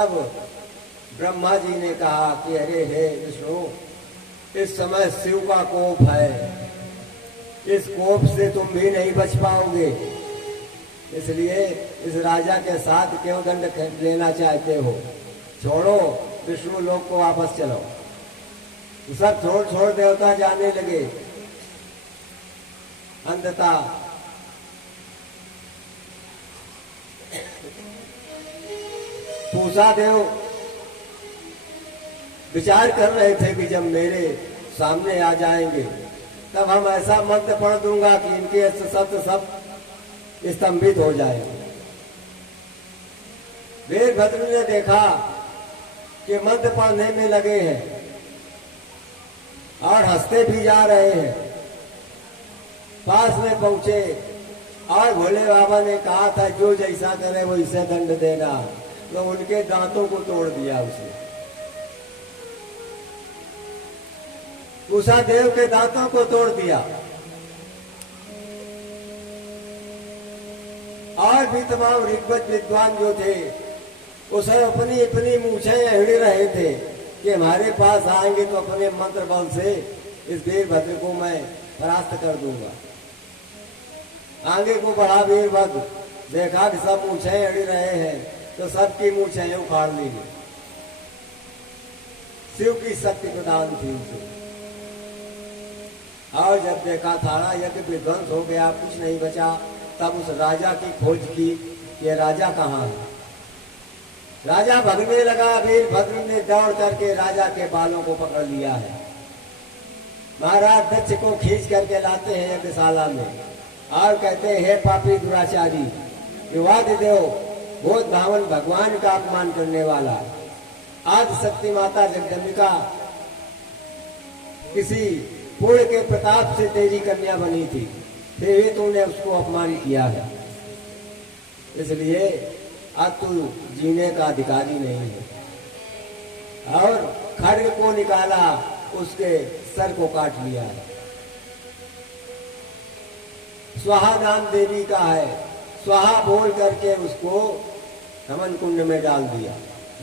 अब ब्रह्मा जी ने कहा कि अरे हे विष्णु, इस समय शिव का कोप है, इस कोप से तुम भी नहीं बच पाओगे, इसलिए इस राजा के साथ क्यों दंड लेना चाहते हो? छोड़ो, विष्णु लोक को वापस चलो। सब छोड़ छोड़ देवता जाने लगे। अंततः पूषा देव विचार कर रहे थे कि जब मेरे सामने आ जाएंगे तब हम ऐसा मंत्र पढ़ दूंगा कि इनके शब्द सब स्तंभित हो जाएंगे। वीरभद्र ने देखा कि मंत्र पढ़ने में लगे हैं और हंसते भी जा रहे हैं। पास में पहुंचे और भोले बाबा ने कहा था जो जैसा करे वो इसे दंड देना, तो उनके दांतों को तोड़ दिया उसने। उषा देव के दांतों को तोड़ दिया और भी तमाम ऋग्वेद विद्वान जो थे उसे अपनी अपनी मूछें हिड़ रहे थे कि हमारे पास आएंगे तो अपने मंत्र बल से इस वीरभद्र को मैं परास्त कर दूंगा। आगे को बढ़ा वीरभद्र, देखा कि सब मूछें हिड़ रहे हैं तो सबकी मूछें उखाड़ ली गई। शिव की शक्ति प्रदान थी उसे। और जब देखा थाना यज्ञ विध्वंस हो गया, कुछ नहीं बचा, तब उस राजा की खोज की, ये राजा कहाँ है। राजा भगने लगा। वीरभद्र ने दौड़ करके राजा के बालों को पकड़ लिया है। महाराज दक्ष को खींच करके लाते हैं यज्ञशाला में और कहते हैं, हे पापी दुराचारी, विवाद देव, बोध भावन भगवान का अपमान करने वाला, आदि शक्ति माता जगदम्बिका किसी पुण्य के प्रताप से तेरी कन्या बनी थी, फिर भी तूने उसको अपमान किया है, इसलिए आज तू जीने का अधिकारी नहीं है। और खड्ग को निकाला, उसके सर को काट लिया है। स्वाहा नाम देवी का है, स्वाहा बोल करके उसको हवन कुंड में डाल दिया,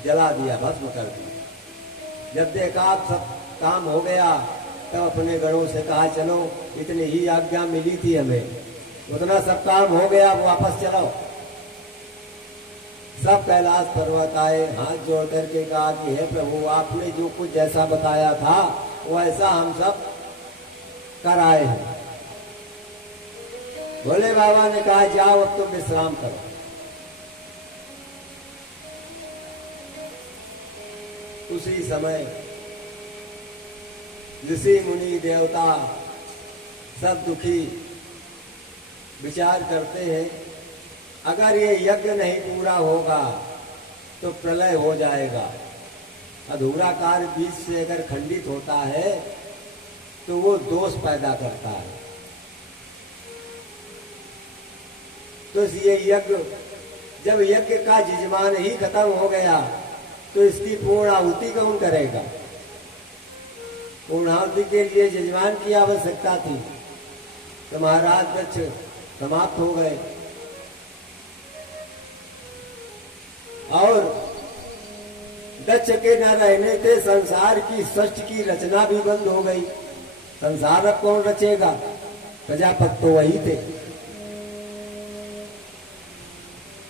जला दिया, भस्म कर दिया। जब देखा सब काम हो गया तब अपने गणों से कहा, चलो इतनी ही आज्ञा मिली थी हमें, उतना सब काम हो गया, वापस चलो। सब कैलाश पर्वत आए, हाथ जोड़ करके कहा कि हे प्रभु, आपने जो कुछ जैसा बताया था वो ऐसा हम सब कर आए हैं। भोले बाबा ने कहा, जाओ अब तुम विश्राम करो। उसी समय ऋषि मुनि देवता सब दुखी विचार करते हैं, अगर ये यज्ञ नहीं पूरा होगा तो प्रलय हो जाएगा। अधूरा कार्य बीच से अगर खंडित होता है तो वो दोष पैदा करता है। तो ये यज्ञ, जब यज्ञ का यजमान ही खत्म हो गया तो इसकी पूर्णाहुति कौन करेगा? पूर्णाहुति के लिए यजमान की आवश्यकता थी। तो महाराज दक्ष समाप्त हो गए और दक्ष के न रहने से संसार की सृष्टि की रचना भी बंद हो गई। संसार अब कौन रचेगा? प्रजापति तो वही थे।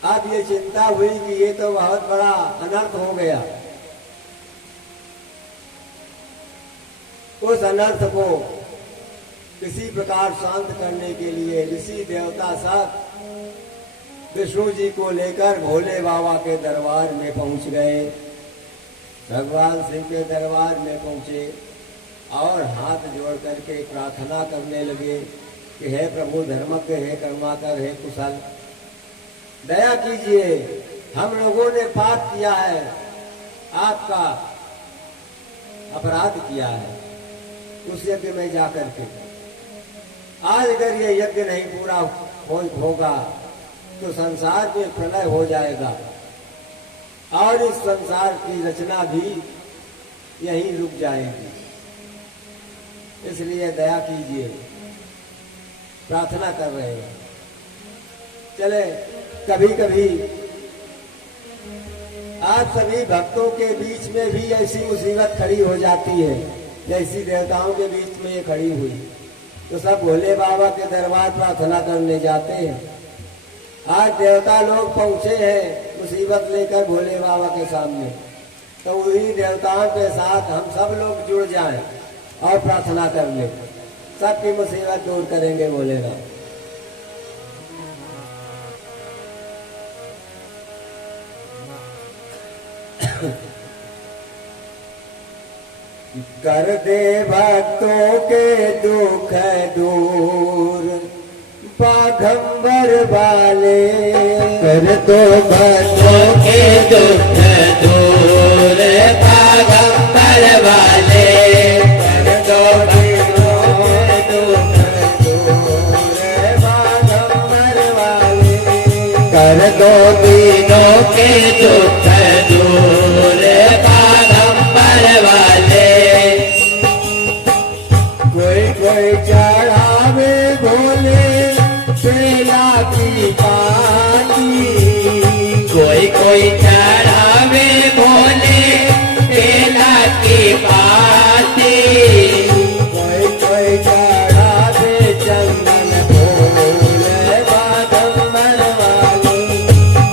अब ये चिंता हुई कि ये तो बहुत बड़ा अनर्थ हो गया। उस अनर्थ को किसी प्रकार शांत करने के लिए ऋषि देवता सब विष्णु जी को लेकर भोले बाबा के दरबार में पहुंच गए। भगवान शिव के दरबार में पहुंचे और हाथ जोड़ करके प्रार्थना करने लगे कि हे प्रभु धर्मज्ञ, हे कर्माकर, हे कुशल, दया कीजिए, हम लोगों ने पाप किया है, आपका अपराध किया है उस यज्ञ में जाकर के। आज अगर ये यज्ञ नहीं पूरा होगा तो संसार में प्रलय हो जाएगा और इस संसार की रचना भी यहीं रुक जाएगी, इसलिए दया कीजिए, प्रार्थना कर रहे हैं। चले, कभी कभी आज सभी भक्तों के बीच में भी ऐसी मुसीबत खड़ी हो जाती है जैसी देवताओं के बीच में ये खड़ी हुई, तो सब भोले बाबा के दरबार प्रार्थना करने जाते हैं। आज देवता लोग पहुंचे हैं मुसीबत लेकर भोले बाबा के सामने, तो उन्हीं देवताओं के साथ हम सब लोग जुड़ जाएं और प्रार्थना कर ले, सबकी मुसीबत दूर करेंगे भोलेनाथ। कर दे भक्तों के दुख दूर बाघंबर वाले, कर दो भक्तों के दुख दूर बाघंबर वाले, कर दो दीनों के दुख दूर बाघंबर वाले, कर दो दीनों के दुख दूर बाघंबर वाले। कोई कोई चढ़ावे भोले बेला की पानी, कोई कोई चढ़ावे भोले बेला की पाती, कोई कोई चढ़ावे चंदन भोले बाघंबर वाले,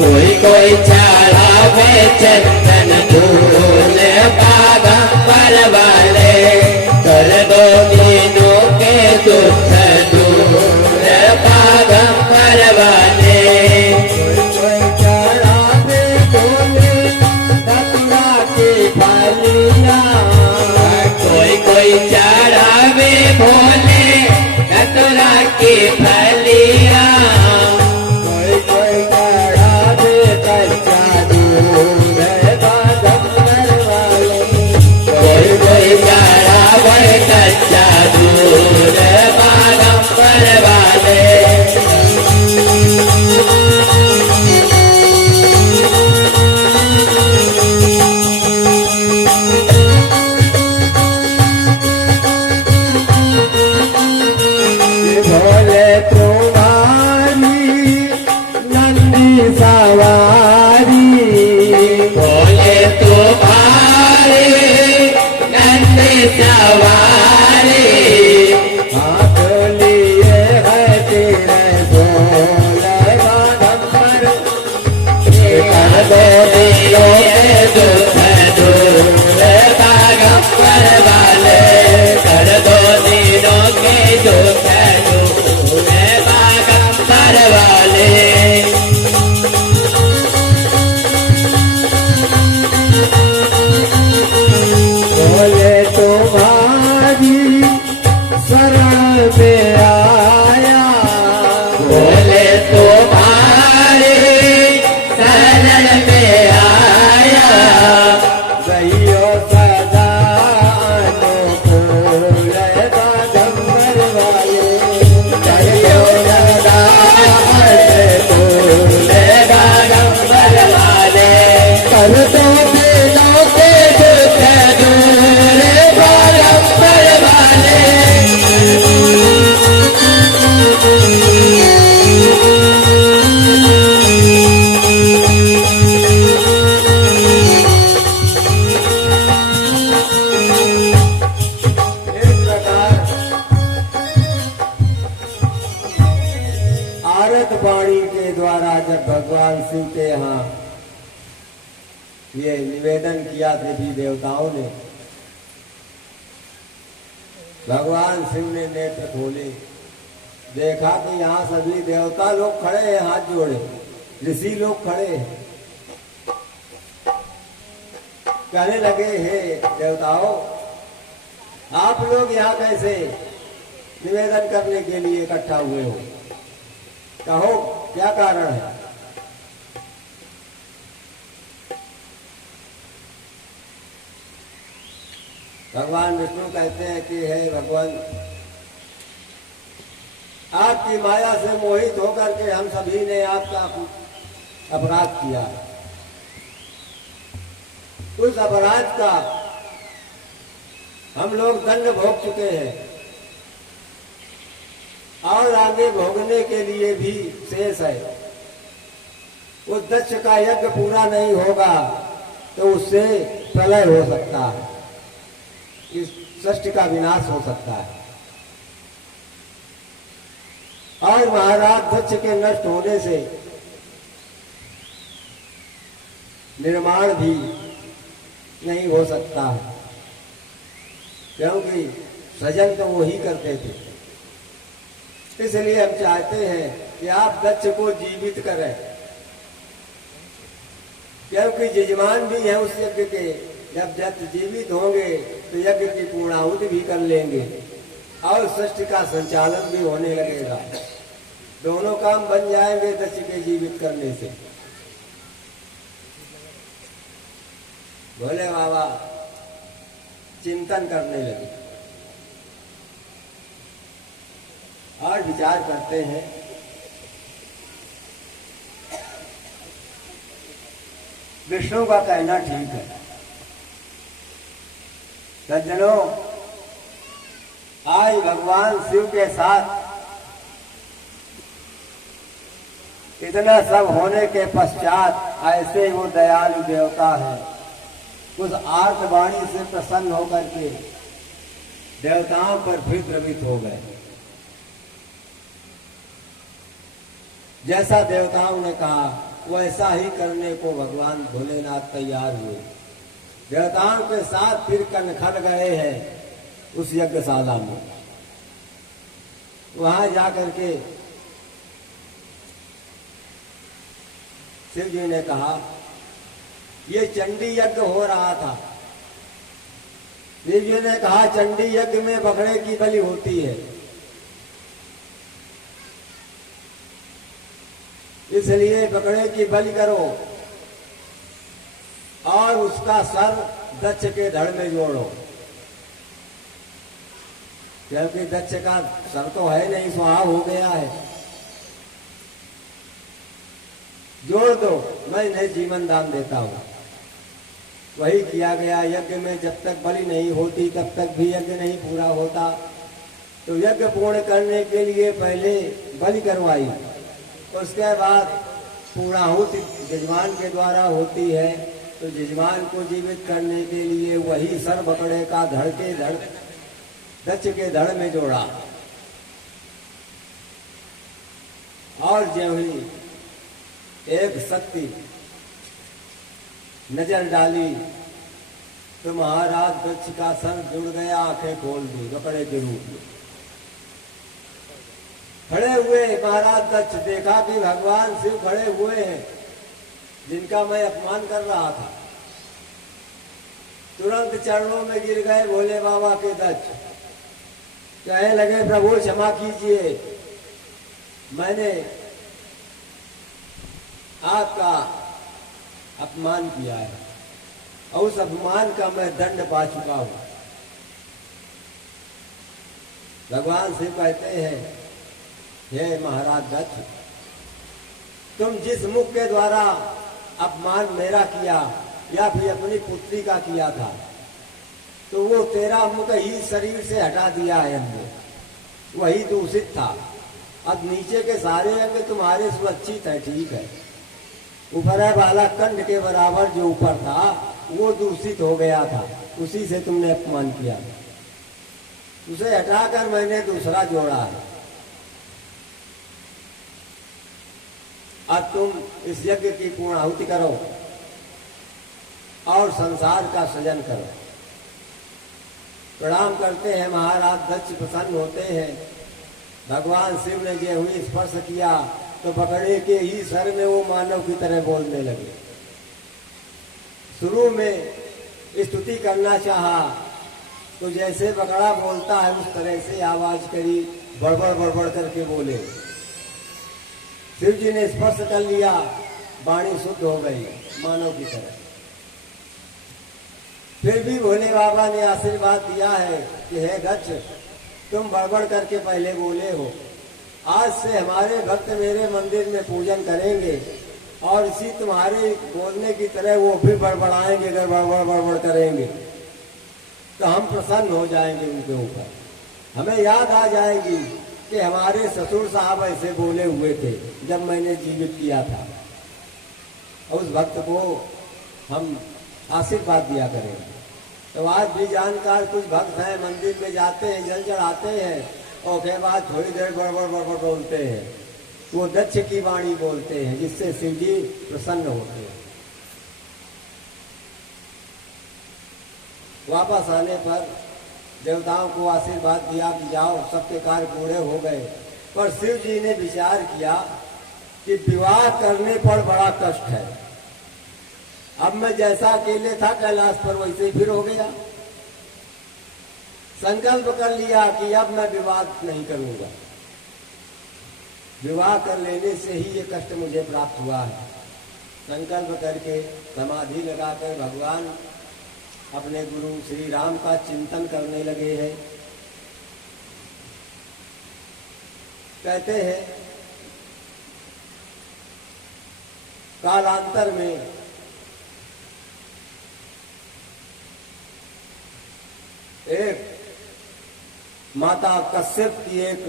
कोई कोई चढ़ावे चंदन भोले बाघंबर वाले। कर दो दीनों के दुख दूर बाघंबर वाले, कोई कोई चढ़ावे भोले धतूरा की फलियां, कोई कोई चढ़ावे भोले धतूरा की फलियां, कोई कोई चढ़ावे कच्चा दूध बाघंबर वाले, कोई कोई चढ़ावे कच्चा दूध बाघंबर वाले। भोले तुम्हारी नंदी सवारी, भोले तुम्हारे नंद सवारे, हाथ लिए है तेरे भोले बाघंबर, कर दो दीनों के दुख दूर बाघंबर वाले, कर दो दीनों के दुख दूर बाघंबर वाले। भोले तुम्हारी शरण में आया, भोले तुम्हारे शरण में आया, गइयो सदा अनुकूल बाघंबर वाले, जयो सदा अनुकूल बाघंबर वाले। कर दो दीनों के दुख दूर बाघंबर वाले, इस प्रकार आरत वाणी के द्वारा जब भगवान शिव के यहाँ ये निवेदन किया देवी देवताओं ने, भगवान शिव ने नेत्र खोले, देखा कि यहाँ सभी देवता लोग खड़े हैं हाथ जोड़े, ऋषि लोग खड़े हैं। कहने लगे हे देवताओं, आप लोग यहाँ कैसे निवेदन करने के लिए इकट्ठा हुए हो, कहो क्या कारण है। भगवान विष्णु कहते हैं कि हे भगवान, आपकी माया से मोहित होकर के हम सभी ने आपका अपराध किया, उस अपराध का हम लोग दंड भोग चुके हैं और आगे भोगने के लिए भी शेष है। उस दक्ष का यज्ञ पूरा नहीं होगा तो उससे प्रलय हो सकता है, इस सृष्टि का विनाश हो सकता है। और महाराज दक्ष के नष्ट होने से निर्माण भी नहीं हो सकता है, क्योंकि सृजन तो वो ही करते थे। इसलिए हम चाहते हैं कि आप दक्ष को जीवित करें, क्योंकि यजमान भी है उस यज्ञ के। जब दक्ष जीवित होंगे तो यज्ञ की पूर्णाहुति भी कर लेंगे और सृष्टि का संचालन भी होने लगेगा। दोनों काम बन जाएंगे दक्ष के जीवित करने से। भोले बाबा चिंतन करने लगे और विचार करते हैं। विष्णु का कहना ठीक है। सज्जनों, आज भगवान शिव के साथ इतना सब होने के पश्चात ऐसे वो दयालु देवता है, उस आर्तवाणी से प्रसन्न होकर के देवताओं पर फिर द्रवित हो गए। जैसा देवताओं ने कहा वैसा ही करने को भगवान भोलेनाथ तैयार हुए। देवताओं के साथ फिर कनखट गए हैं उस यज्ञशाला में। वहां जाकर के शिव जी ने कहा, ये चंडी यज्ञ हो रहा था। शिव जी ने कहा, चंडी यज्ञ में बकरे की बलि होती है, इसलिए बकरे की बलि करो और उसका सर दक्ष के धड़ में जोड़ो, क्योंकि दक्ष का सर तो है नहीं, स्वाहा हो गया है। जोड़ दो, मैं इन्हें जीवन दान देता हूं। वही किया गया। यज्ञ में जब तक बलि नहीं होती तब तक भी यज्ञ नहीं पूरा होता। तो यज्ञ पूर्ण करने के लिए पहले बलि करवाई, उसके बाद पूर्णाहुति यजमान के द्वारा होती है। तो यजमान को जीवित करने के लिए वही सर बकरे का धड़ के धड़ दक्ष के धड़ में जोड़ा। और जो ही एक शक्ति नजर डाली तो महाराज दक्ष का सर जुड़ गया, आंखें खोल दी बकरे के रूप में। खड़े हुए महाराज दक्ष, देखा कि भगवान शिव खड़े हुए हैं जिनका मैं अपमान कर रहा था। तुरंत चरणों में गिर गए भोले बाबा के दक्ष। कहने लगे, प्रभु क्षमा कीजिए, मैंने आपका अपमान किया है और उस अपमान का मैं दंड पा चुका हूं। भगवान शिव कहते हैं, हे महाराज दक्ष, तुम जिस मुख के द्वारा अपमान मेरा किया या फिर अपनी पुत्री का किया था, तो वो तेरा मुख ही शरीर से हटा दिया है हमने, वही दूषित था। अब नीचे के सारे अंग तुम्हारे सुरक्षित है, ठीक है। ऊपर वाला कंठ के बराबर जो ऊपर था वो दूषित हो गया था, उसी से तुमने अपमान किया। उसे हटाकर मैंने दूसरा जोड़ा है। अब तुम इस यज्ञ की पूर्णाहुति करो और संसार का सृजन करो। प्रणाम करते हैं महाराज दक्ष, प्रसन्न होते हैं। भगवान शिव ने जो हुई स्पर्श किया तो बकरे के ही सर में वो मानव की तरह बोलने लगे। शुरू में स्तुति करना चाहा तो जैसे बकरा बोलता है उस तरह से आवाज करी, बड़बड़ बड़बड़ करके बोले। शिव जी ने स्पर्श कर लिया, वाणी शुद्ध हो गई मानव की तरह। फिर भी भोले बाबा ने आशीर्वाद दिया है कि हे दक्ष, तुम बड़बड़ करके पहले बोले हो, आज से हमारे भक्त मेरे मंदिर में पूजन करेंगे और इसी तुम्हारे बोलने की तरह वो भी बड़बड़ाएंगे। अगर बड़बड़ बड़बड़ करेंगे तो हम प्रसन्न हो जाएंगे उनके ऊपर। हमें याद आ जाएगी कि हमारे ससुर साहब ऐसे बोले हुए थे जब मैंने जीवित किया था। और उस भक्त को हम आशीर्वाद दिया करेंगे। तो आज भी जानकार कुछ भक्त हैं, मंदिर में जाते हैं, जल चढ़ाते हैं और के बाद थोड़ी देर बड़बड़ बड़बड़ बोलते हैं। वो दक्ष की वाणी बोलते हैं, जिससे शिव जी प्रसन्न होते हैं। वापस आने पर देवताओं को आशीर्वाद दिया कि जाओ, सबके कार्य पूरे हो गए। पर शिव जी ने विचार किया कि विवाह करने पर बड़ा कष्ट है। अब मैं जैसा अकेले था कैलाश पर, वैसे ही फिर हो गया। संकल्प कर लिया कि अब मैं विवाह नहीं करूंगा। विवाह कर लेने से ही ये कष्ट मुझे प्राप्त हुआ है। संकल्प करके समाधि लगाकर भगवान अपने गुरु श्री राम का चिंतन करने लगे हैं। कहते हैं कालांतर में एक माता कश्यप की एक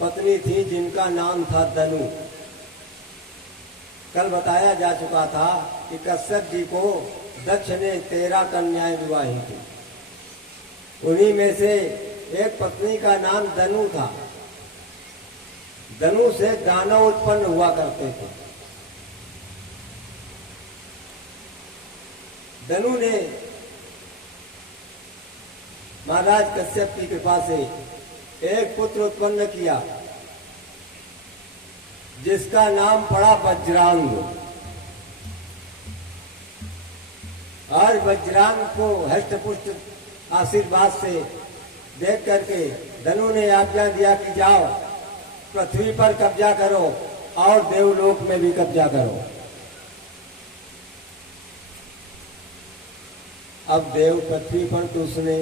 पत्नी थी जिनका नाम था दनु। कल बताया जा चुका था कि कश्यप जी को दक्ष ने 13 कन्याएं विवाही थी। उन्हीं में से एक पत्नी का नाम दनु था। दनु से दानव उत्पन्न हुआ करते थे। दनु ने महाराज कश्यप की कृपा से एक पुत्र उत्पन्न किया, जिसका नाम पड़ा वज्रांग। और वज्रांग को हष्ट पुष्ट आशीर्वाद से देख करके धनु ने आज्ञा दिया कि जाओ, पृथ्वी पर कब्जा करो और देवलोक में भी कब्जा करो। अब देव पृथ्वी पर तो उसने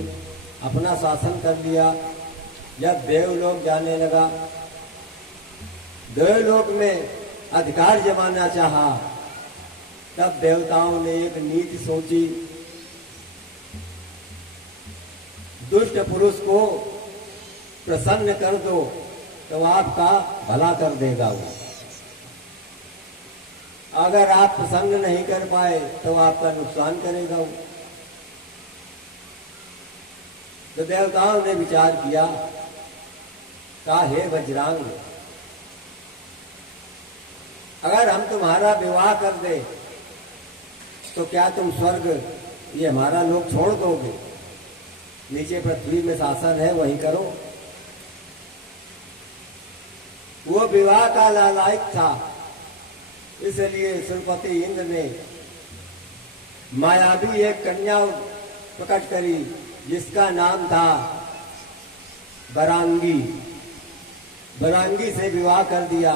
अपना शासन कर लिया। जब देवलोक जाने लगा, देवलोक में अधिकार जमाना चाहा, तब देवताओं ने एक नीति सोची। दुष्ट पुरुष को प्रसन्न कर दो तो आपका भला कर देगा वो। अगर आप प्रसन्न नहीं कर पाए तो आपका नुकसान करेगा वो। तो देवताओं ने विचार किया, कहा हे वज्रांग, अगर हम तुम्हारा विवाह कर दे तो क्या तुम स्वर्ग, ये हमारा लोक छोड़ दोगे? नीचे पृथ्वी में शासन है, वहीं करो। वो विवाह का लालायिक था, इसलिए सुरपति इंद्र ने मायावी एक कन्या प्रकट करी, जिसका नाम था बरांगी। बरांगी से विवाह कर दिया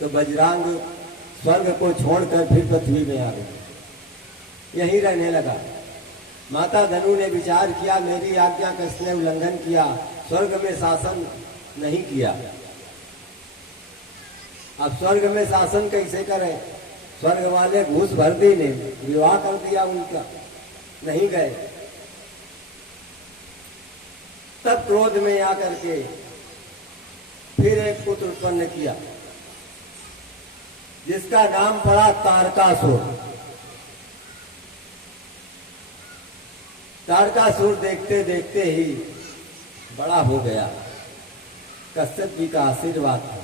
तो वज्रांग स्वर्ग को छोड़कर फिर पृथ्वी में आ गया, यहीं रहने लगा। माता धनु ने विचार किया, मेरी आज्ञा का इसने उल्लंघन किया, स्वर्ग में शासन नहीं किया, अब स्वर्ग में शासन कैसे करें? स्वर्ग वाले घूस भर दी ने, विवाह कर दिया उनका, नहीं गए। तब क्रोध में आकर के फिर एक पुत्र उत्पन्न किया, जिसका नाम पड़ा तारकासुर। तारकासुर देखते देखते ही बड़ा हो गया। कश्यप जी का आशीर्वाद था।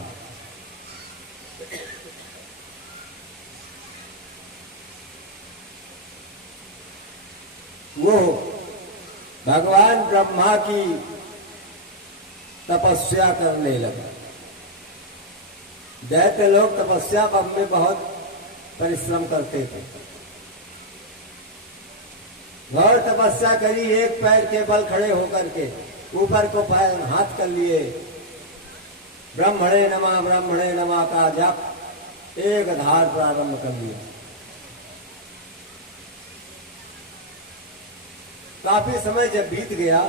वो भगवान ब्रह्मा की तपस्या करने लगा। दैत्य लोग तपस्या में बहुत परिश्रम करते थे। घोर तपस्या करी, एक पैर के बल खड़े होकर के ऊपर को पैर हाथ कर लिए, ब्रह्मणे नमः का जप एक धार प्रारंभ कर लिया। काफी समय जब बीत गया,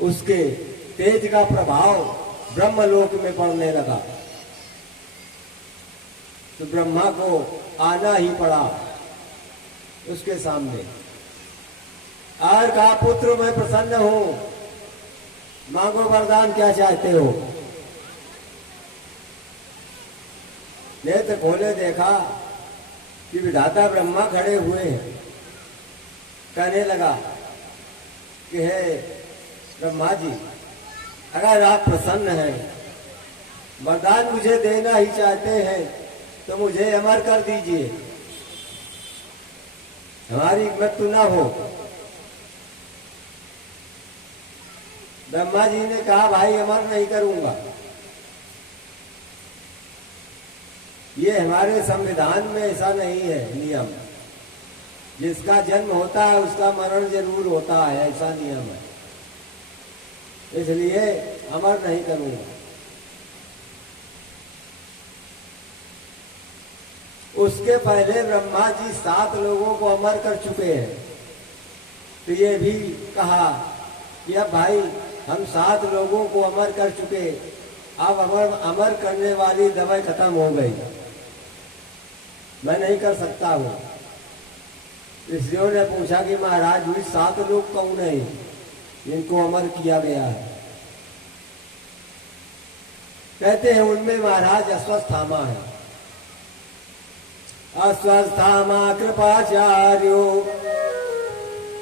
उसके तेज का प्रभाव ब्रह्मलोक में पड़ने लगा, तो ब्रह्मा को आना ही पड़ा उसके सामने। और कहा, पुत्र मैं प्रसन्न हूं, मांगो वरदान, क्या चाहते हो? नेत्र खोले, देखा कि विधाता ब्रह्मा खड़े हुए हैं। कहने लगा कि हे ब्रह्मा जी, अगर आप प्रसन्न हैं, वरदान मुझे देना ही चाहते हैं, तो मुझे अमर कर दीजिए, हमारी मृत्यु ना हो। ब्रह्मा जी ने कहा, भाई अमर नहीं करूंगा, ये हमारे संविधान में ऐसा नहीं है नियम। जिसका जन्म होता है उसका मरण जरूर होता है, ऐसा नियम है, इसलिए अमर नहीं करूंगा। उसके पहले ब्रह्मा जी 7 लोगों को अमर कर चुके हैं, तो ये भी कहा कि अब भाई हम 7 लोगों को अमर कर चुके, अब अमर करने वाली दवाई खत्म हो गई, मैं नहीं कर सकता हूं। ऋषियों ने पूछा कि महाराज हुई 7 लोग कौन है जिनको अमर किया गया है? कहते हैं उनमें महाराज अश्वत्थामा है। अश्वत्थामा कृपाचार्यो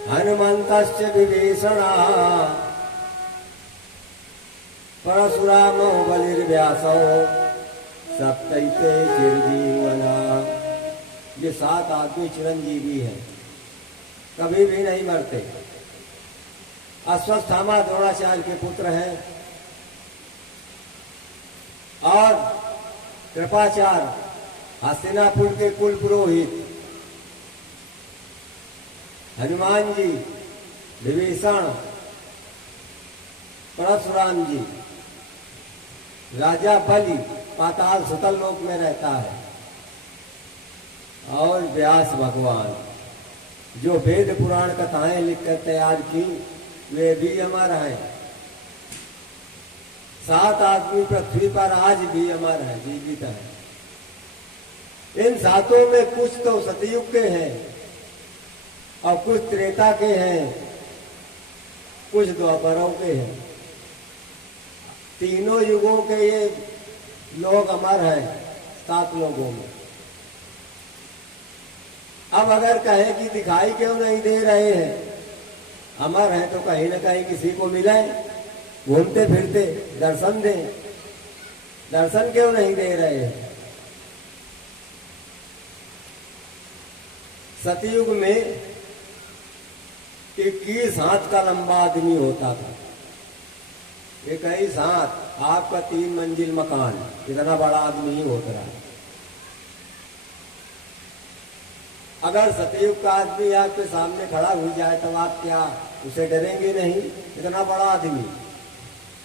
हनुमंतश्च विभीषणा परशुरामो बलिर्व्यासो सप्तैते चिरजीवना। ये 7 आदमी चिरंजीवी हैं, कभी भी नहीं मरते। अश्वत्थामा द्रोणाचार्य के पुत्र हैं और कृपाचार्य हस्तिनापुर के कुल पुरोहित, हनुमान जी, विभीषण, परशुराम जी, राजा बलि पाताल सुतल लोक में रहता है, और व्यास भगवान जो वेद पुराण कथाएं लिखकर तैयार की, वे भी अमर हैं। 7 आदमी पृथ्वी पर आज भी अमर हैं, जीवित हैं। इन 7 में कुछ तो सतयुग के हैं और कुछ त्रेता के हैं, कुछ द्वापरों के हैं। तीनों युगों के ये लोग अमर हैं 7 लोगों में। अब अगर कहें कि दिखाई क्यों नहीं दे रहे हैं, अमर हैं तो कहीं ना कहीं किसी को मिले, घूमते फिरते दर्शन दें, दर्शन क्यों नहीं दे रहे हैं? सतयुग में 21 हाथ का लंबा आदमी होता था। 21 हाथ, आपका 3 मंजिल मकान, इतना बड़ा आदमी ही होता रहा। अगर सतयुग का आदमी आपके सामने खड़ा हो जाए तो आप क्या उसे डरेंगे नहीं? इतना बड़ा आदमी।